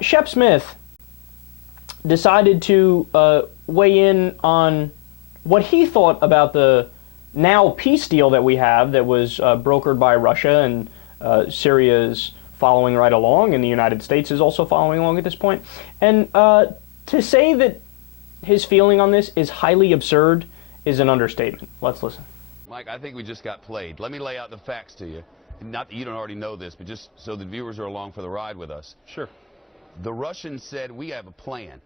Shep Smith decided to weigh in on what he thought about the now peace deal that we have that was brokered by Russia, and Syria is following right along, and the United States is also following along at this point. And to say that his feeling on this is highly absurd is an understatement. Let's listen. Mike, I think we just got played. Let me lay out the facts to you. Not that you don't already know this, but just so the viewers are along for the ride with us. Sure. The Russians said, we have a plan,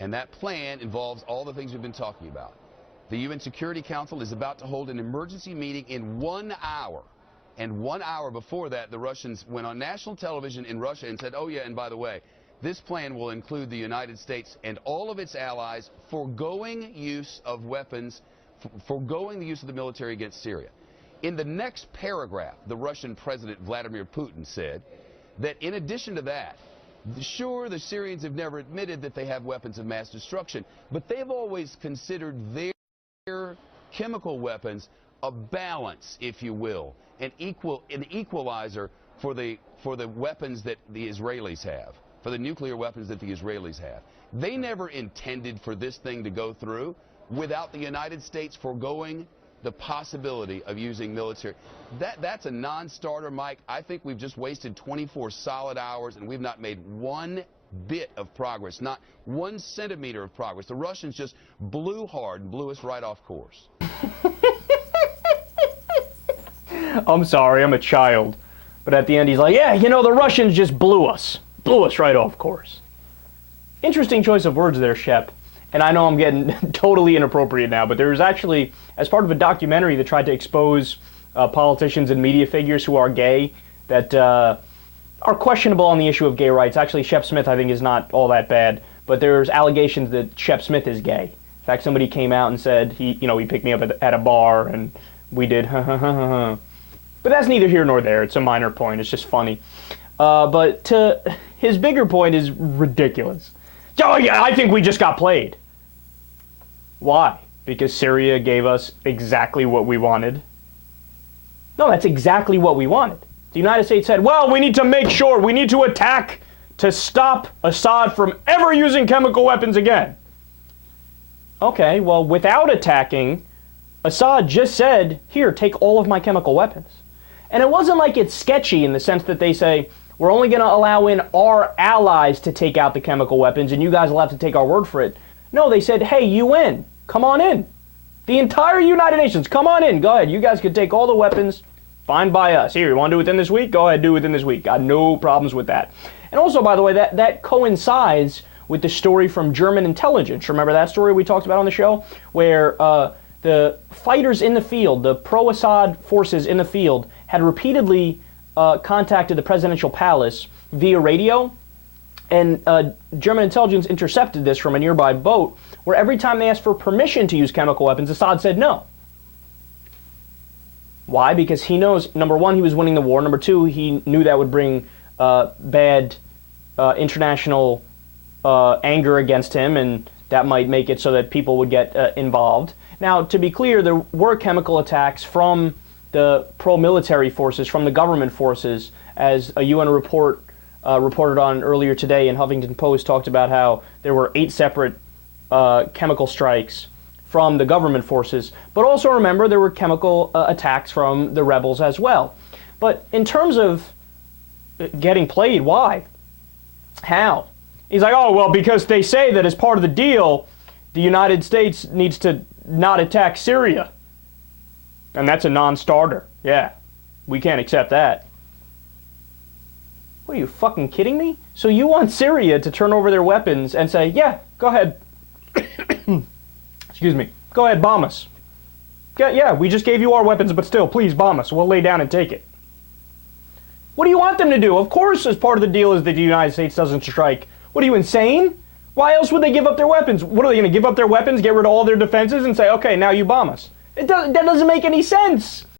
and that plan involves all the things we've been talking about. The UN Security Council is about to hold an emergency meeting in 1 hour. And 1 hour before that, the Russians went on national television in Russia and said, oh yeah, and by the way, this plan will include the United States and all of its allies foregoing use of weapons, foregoing the use of the military against Syria. In the next paragraph, the Russian President Vladimir Putin said that in addition to that, sure, the Syrians have never admitted that they have weapons of mass destruction, but they've always considered their chemical weapons a balance, if you will, an equalizer for the weapons that the Israelis have, for the nuclear weapons that the Israelis have. They never intended for this thing to go through without the United States foregoing the possibility of using military. That's a non-starter, Mike. I think we've just wasted 24 solid hours, and we've not made one bit of progress, not 1 centimeter of progress. The Russians just blew hard and blew us right off course. I'm sorry, I'm a child. But at the end, he's like, yeah, you know, the Russians just blew us right off course. Interesting choice of words there, Shep. And I know I'm getting totally inappropriate now, but there was actually, as part of a documentary that tried to expose politicians and media figures who are gay, that are questionable on the issue of gay rights. Actually, Shep Smith, I think, is not all that bad, but there's allegations that Shep Smith is gay. In fact, somebody came out and said he picked me up at a bar, and we did But that's neither here nor there. It's a minor point. It's just funny. But his bigger point is ridiculous. Oh yeah, I think we just got played. Why? Because Syria gave us exactly what we wanted? No, that's exactly what we wanted. The United States said, well, we need to make sure, we need to attack to stop Assad from ever using chemical weapons again. Okay, well, without attacking, Assad just said, here, take all of my chemical weapons. And it wasn't like it's sketchy in the sense that they say, we're only going to allow in our allies to take out the chemical weapons, and you guys will have to take our word for it. No, they said, hey, UN, come on in. The entire United Nations, come on in. Go ahead. You guys can take all the weapons. Fine by us. Here, you want to do it within this week? Go ahead, do it within this week. Got no problems with that. And also, by the way, that coincides with the story from German intelligence. Remember that story we talked about on the show? Where the fighters in the field, the pro-Assad forces in the field, had repeatedly contacted the presidential palace via radio, and German intelligence intercepted this from a nearby boat, where every time they asked for permission to use chemical weapons, Assad said no. Why? Because he knows, number one, he was winning the war. Number two, he knew that would bring bad international anger against him, and that might make it so that people would get involved. Now, to be clear, there were chemical attacks from the pro-military forces, from the government forces, as a UN report reported on earlier today in Huffington Post talked about how there were 8 separate chemical strikes from the government forces. But also remember, there were chemical attacks from the rebels as well. But in terms of getting played, why? How? He's like, oh, well, because they say that as part of the deal, the United States needs to not attack Syria. And that's a non-starter. Yeah, we can't accept that. What, are you fucking kidding me? So you want Syria to turn over their weapons and say, yeah, go ahead. Excuse me. Go ahead, bomb us. Yeah, we just gave you our weapons, but still, please bomb us. We'll lay down and take it. What do you want them to do? Of course, as part of the deal is that the United States doesn't strike. What, are you insane? Why else would they give up their weapons? What, are they going to give up their weapons, get rid of all their defenses, and say, okay, now you bomb us? That doesn't make any sense.